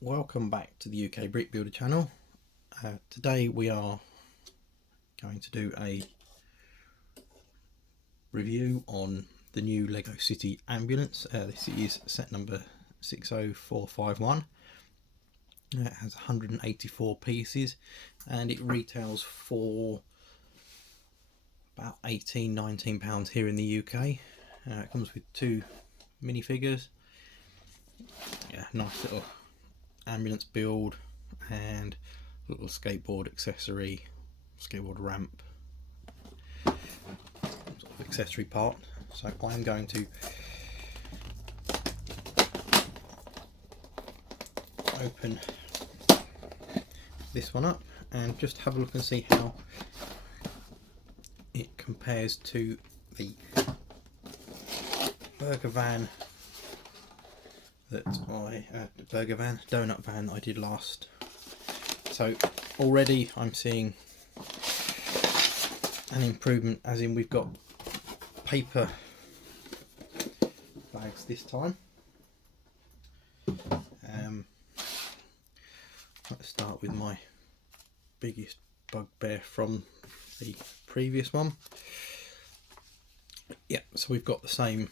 Welcome back to the UK Brick Builder channel. Today we are going to do a review on the new Lego City ambulance. This is set number 60451. It has 184 pieces and it retails for about £18–19 here in the UK. It comes with two minifigures. Yeah, nice little ambulance build and little skateboard accessory, skateboard ramp sort of accessory part. So I'm going to open this one up and just have a look and see how it compares to the burger van that donut van that I did last. So already I'm seeing an improvement, as in we've got paper bags this time. Let's start with my biggest bugbear from the previous one. Yeah, so we've got the same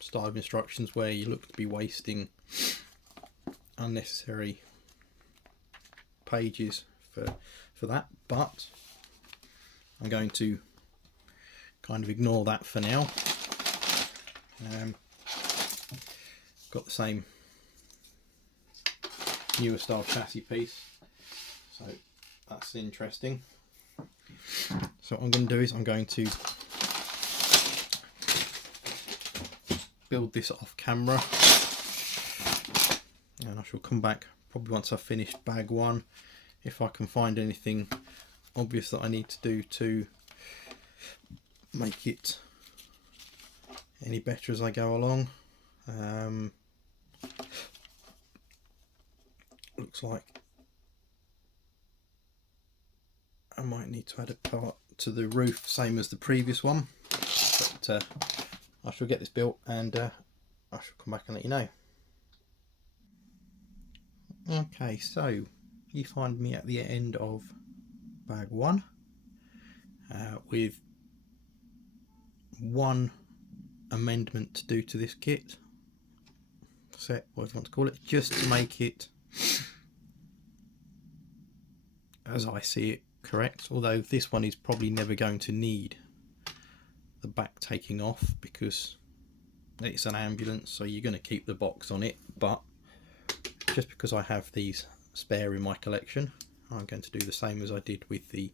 style of instructions where you look to be wasting unnecessary pages for that, but I'm going to kind of ignore that for now. Got the same newer style chassis piece, so that's interesting. So what I'm going to do is I'm going to build this off camera and I shall come back probably once I've finished bag one, if I can find anything obvious that I need to do to make it any better as I go along. Looks like I might need to add a part to the roof, same as the previous one, but I shall get this built and I shall come back and let you know. Okay, so you find me at the end of bag one with one amendment to do to this kit, set, whatever you want to call it, just to make it, as I see it, correct. Although this one is probably never going to need the back taking off because it's an ambulance, so you're going to keep the box on it, but just because I have these spare in my collection, I'm going to do the same as I did with the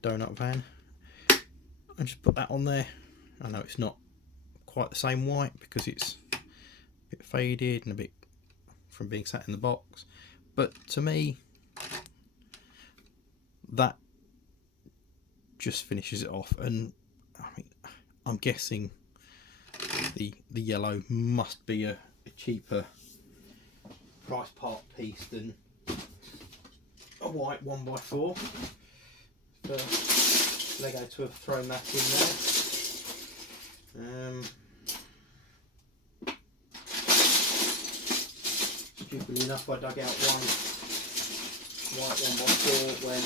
donut van and just put that on there. I know it's not quite the same white because it's a bit faded and a bit from being sat in the box, but to me that just finishes it off. And I mean, I'm guessing the yellow must be a cheaper price part piece than a white 1x4 for Lego to have thrown that in there. Stupidly enough, I dug out one white 1x4 when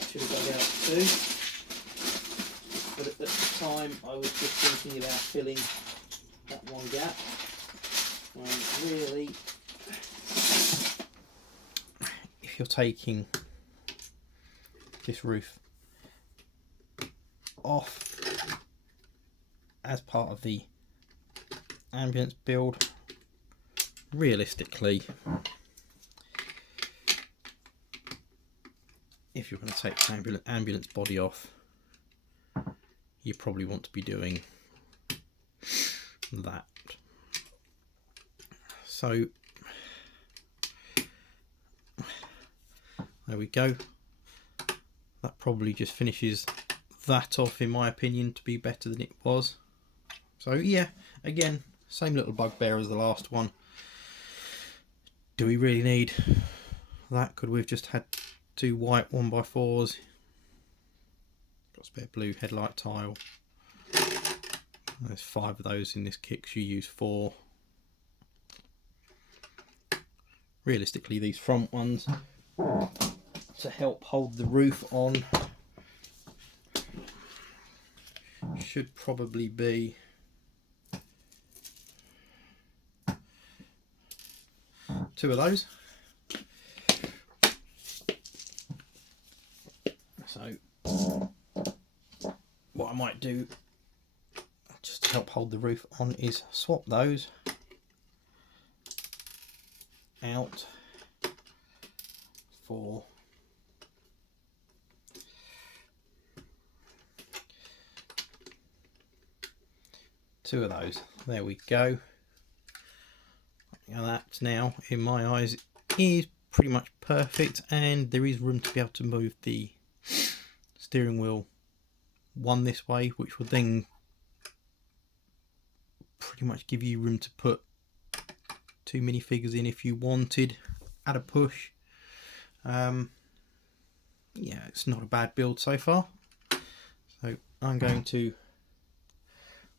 I should have dug out two, but at the time I was just thinking about filling that one gap. Really, if you're taking this roof off as part of the ambulance build, realistically, if you're going to take the ambulance body off, you probably want to be doing that. So there we go. That probably just finishes that off, in my opinion, to be better than it was. So yeah, again, same little bugbear as the last one. Do we really need that? Could we have just had two white 1x4s? Got a spare blue headlight tile. There's 5 of those in this kit, you use 4. realistically these front ones to help hold the roof on should probably be two of those. So what I might do just to help hold the roof on is swap those out for two of those. There we go. Now that now in my eyes is pretty much perfect, and there is room to be able to move the steering wheel one this way, which will then pretty much give you room to put two minifigures in if you wanted at a push. Yeah, it's not a bad build so far. So I'm going to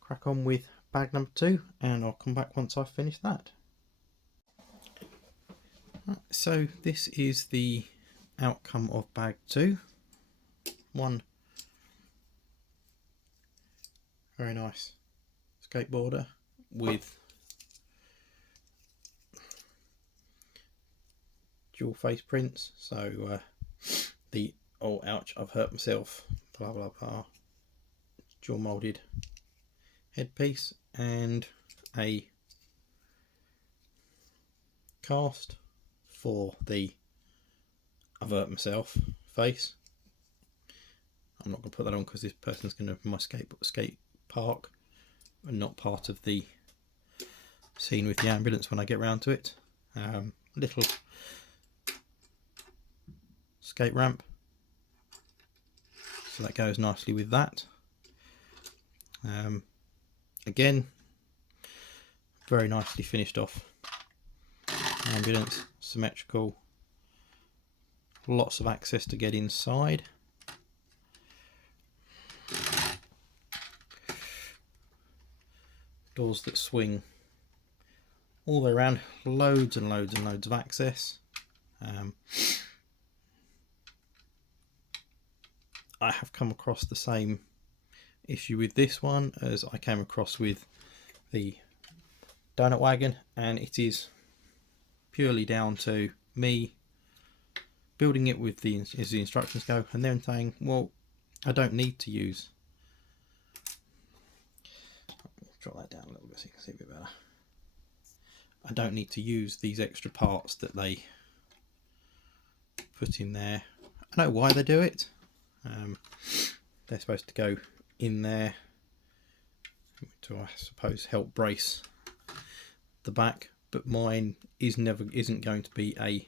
crack on with bag number 2, and I'll come back once I've finished that. So this is the outcome of bag 2. One very nice skateboarder with dual face prints, so the oh ouch I've hurt myself blah blah blah dual moulded headpiece, and a cast for the I've hurt myself face. I'm not going to put that on because this person's going to my skate park and not part of the scene with the ambulance when I get round to it. Little skate ramp, so that goes nicely with that. Again, very nicely finished off ambulance, symmetrical, lots of access to get inside. Doors that swing all the way around, loads and loads and loads of access. I have come across the same issue with this one as I came across with the donut wagon, and it is purely down to me building it with as the instructions go, and then saying, well, I don't need to use, drop that down a little bit so you can see a bit better. I don't need to use these extra parts that they put in there. I know why they do it. They're supposed to go in there to, I suppose, help brace the back, but mine isn't going to be a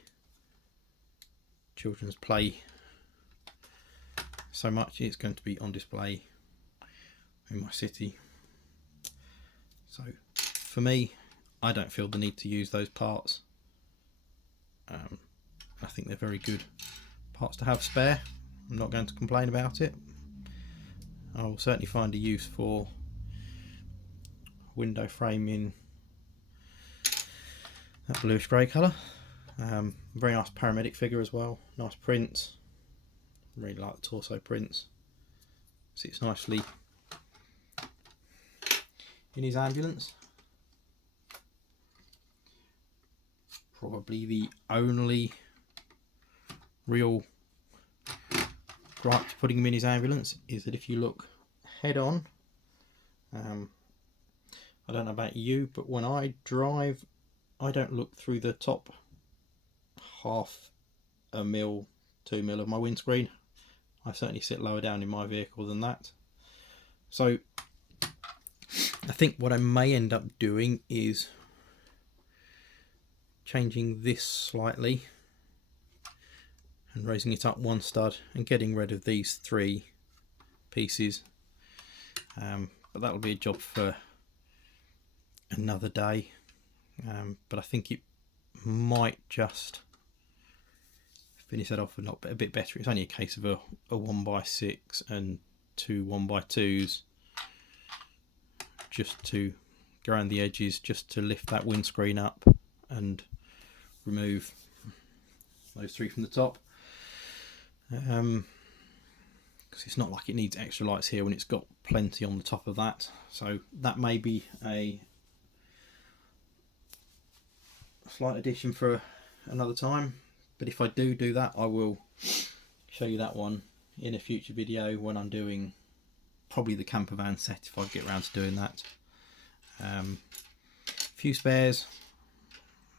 children's play so much. It's going to be on display in my city. So for me, I don't feel the need to use those parts. I think they're very good parts to have spare. I'm not going to complain about it. I will certainly find a use for window frame in that bluish grey colour. Very nice paramedic figure as well. Nice prints. Really like the torso prints. Sits nicely in his ambulance. Probably the only real gripe to putting him in his ambulance is that if you look head on, I don't know about you, but when I drive, I don't look through the top half a mil, 2 mil of my windscreen. I certainly sit lower down in my vehicle than that. So I think what I may end up doing is changing this slightly and raising it up one stud and getting rid of these 3 pieces, but that'll be a job for another day. But I think it might just finish that off a bit better. It's only a case of a 1x6 and 2 1x2s just to go around the edges, just to lift that windscreen up and remove those three from the top, because it's not like it needs extra lights here when it's got plenty on the top of that. So that may be a slight addition for another time, but if I do that, I will show you that one in a future video when I'm doing probably the camper van set, if I get around to doing that. Few spares,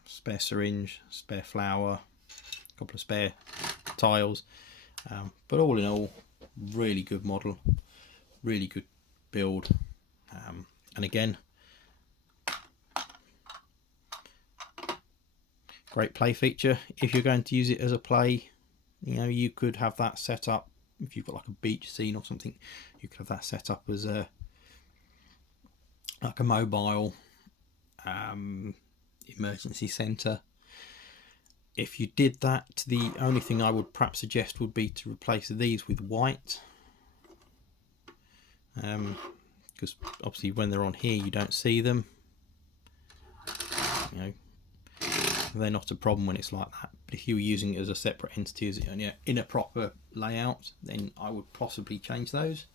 spare syringe, spare flour, a couple of spare tiles, but all in all, really good model, really good build, and again, great play feature. If you're going to use it as a play, you know, you could have that set up. If you've got like a beach scene or something, you could have that set up as a like a mobile emergency centre. If you did that, the only thing I would perhaps suggest would be to replace these with white, because obviously when they're on here you don't see them. You know, they're not a problem when it's like that, but if you were using it as a separate entity, as in a proper layout, then I would possibly change those.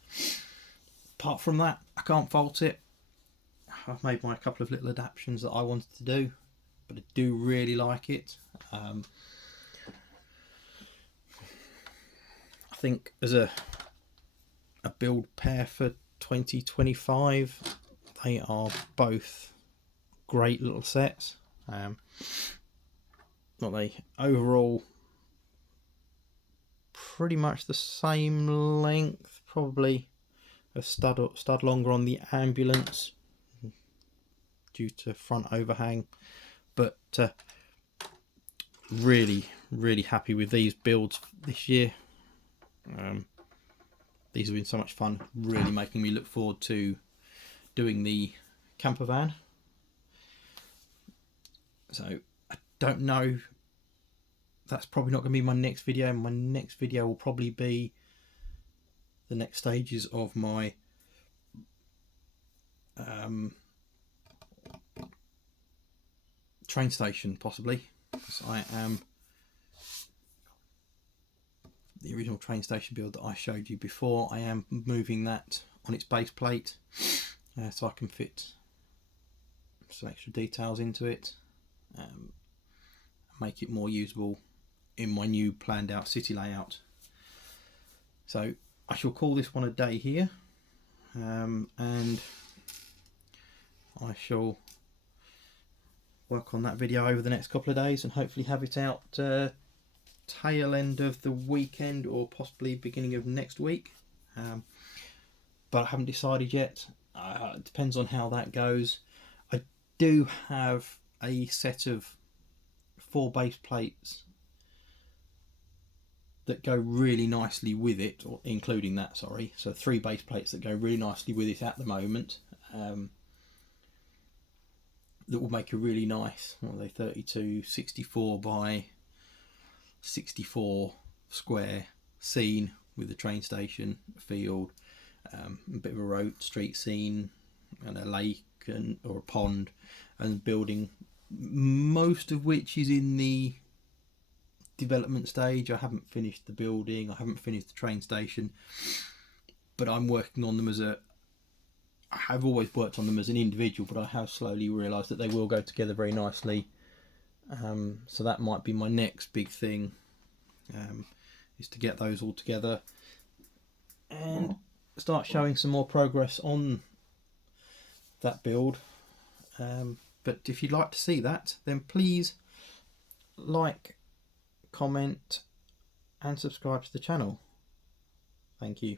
Apart from that, I can't fault it. I've made my couple of little adaptations that I wanted to do, but I do really like it. I think as a build pair for 2025, they are both great little sets. Not they overall pretty much the same length, probably a stud longer on the ambulance due to front overhang, but really happy with these builds this year. These have been so much fun, really making me look forward to doing the camper van. So I don't know, that's probably not going to be my next video. My next video will probably be the next stages of my train station, possibly, because I am the original train station build that I showed you before. I am moving that on its base plate, so I can fit some extra details into it, make it more usable in my new planned out city layout. So I shall call this one a day here, and I shall work on that video over the next couple of days and hopefully have it out tail end of the weekend or possibly beginning of next week, but I haven't decided yet. It depends on how that goes. I do have a set of 4 base plates that go really nicely with it, or including that, sorry, so 3 base plates that go really nicely with it at the moment, that will make a really nice, what are they, 32, 64 by 64 square scene with the train station, a field, a bit of a road street scene, and a lake or a pond, and building, most of which is in the development stage. I haven't finished the building, I haven't finished the train station, but I'm working on them as I have always worked on them as an individual, but I have slowly realised that they will go together very nicely. So that might be my next big thing, is to get those all together and start showing some more progress on that build. But if you'd like to see that, then please like, comment and subscribe to the channel. Thank you.